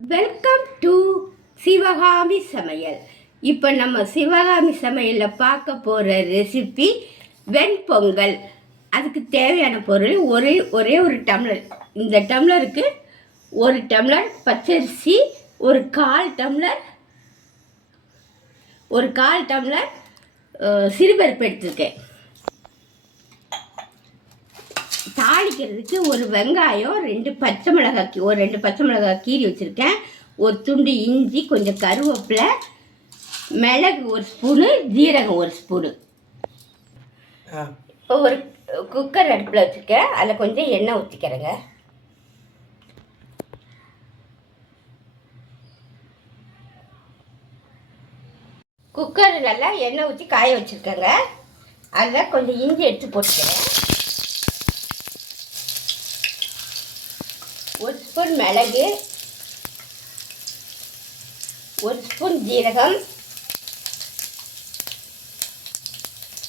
Welcome to Sivakami சமையல். இப்போ நம்ம சிவகாமி சமையலில் பார்க்க போகிற ரெசிபி வெண்பொங்கல். அதுக்கு தேவையான பொருள் ஒரே ஒரு டம்ளர். இந்த டம்ளருக்கு ஒரு டம்ளர் பச்சரிசி, ஒரு கால் டம்ளர் சிறுபருப்பு எடுத்துருக்கேன். தாளிக்கிறதுக்கு ஒரு வெங்காயம், ரெண்டு பச்சை மிளகாய் கீறி வச்சுருக்கேன், ஒரு துண்டு இஞ்சி, கொஞ்சம் கருவேப்பிலை, மிளகு ஒரு ஸ்பூனு, ஜீரகம் ஒரு ஸ்பூனு. இப்போ ஒரு குக்கர் அடுப்பில் வச்சுருக்கேன், அதில் கொஞ்சம் எண்ணெய் ஊற்றிக்கிறேங்க. குக்கர் நல்லா எண்ணெய் ஊற்றி காய வச்சுருக்கேங்க. அதில் கொஞ்சம் இஞ்சி எடுத்து போட்டுக்கிறேன். ஒரு ஸ்பூன் மிளகு, ஒரு ஸ்பூன் ஜீரகம்.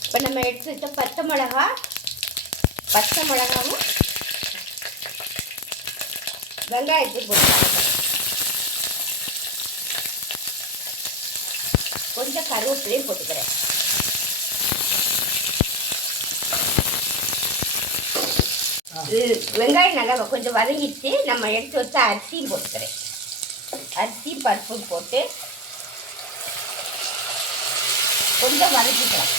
இப்போ நம்ம எடுத்து வச்ச பச்சை மிளகாவும் வெங்காயத்தை போட்டுக்கலாம். கொஞ்சம் கருவேப்பிலையும் போட்டுக்கிறேன். வெங்காயம் நல்லா கொஞ்சம் வதங்கிட்டு நம்ம எடுத்து வச்ச அரிசியும் போட்டுக்கிறேன். அரிசி பருப்பும் போட்டு கொஞ்சம் வதக்கிக்கலாம்.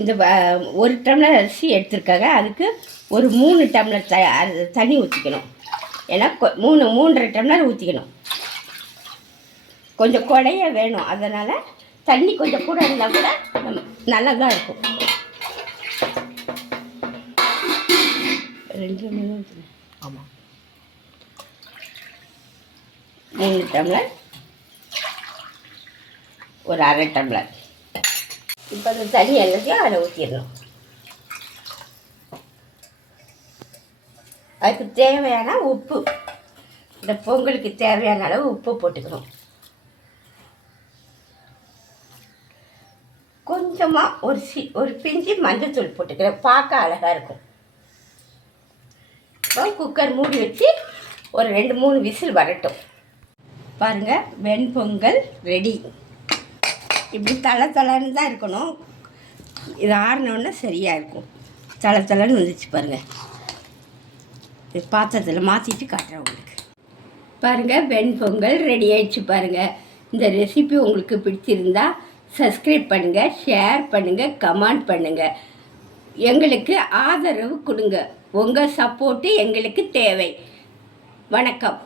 இந்த ஒரு டம்ளர் அரிசி எடுத்துருக்காங்க, அதுக்கு ஒரு 3 டம்ளர் தண்ணி ஊற்றிக்கணும். ஏன்னா 3.5 டம்ளர் ஊற்றிக்கணும். கொஞ்சம் குழைய வேணும், அதனால் தண்ணி கொஞ்சம் கூட இருந்தால் கூட நல்லா தான் இருக்கும். 2 மணி ஆமாம், 3 டம்ளர், ஒரு 1/2 டம்ளர். இப்போ அந்த தண்ணி எல்லாத்தையும் அதில் ஊற்றிடணும். அதுக்கு தேவையான உப்பு, இந்த பொங்கலுக்கு தேவையான அளவு உப்பு போட்டுக்கணும். கொஞ்சமாக ஒரு பிஞ்சு மஞ்சள் போட்டுக்கிறேன், பார்க்க அழகாக இருக்கும். இப்போ குக்கர் மூடி வச்சு ஒரு 2-3 விசில் வரட்டும். பாருங்கள், வெண்பொங்கல் ரெடி. இப்படி தளன்னு தான் இருக்கணும். இது ஆறினோன்னா சரியாக இருக்கும். தளன்னு வந்துச்சு பாருங்கள். பாத்திரத்தில் மாற்றிட்டு காட்டுறேன் உங்களுக்கு. பாருங்கள், வெண்பொங்கல் ரெடி ஆகிடுச்சு பாருங்கள். இந்த ரெசிபி உங்களுக்கு பிடிச்சிருந்தா சப்ஸ்கிரைப் பண்ணுங்கள், ஷேர் பண்ணுங்கள், கமெண்ட் பண்ணுங்கள். எங்களுக்கு ஆதரவு கொடுங்க. உங்கள் சப்போர்ட்டு எங்களுக்கு தேவை. வணக்கம்.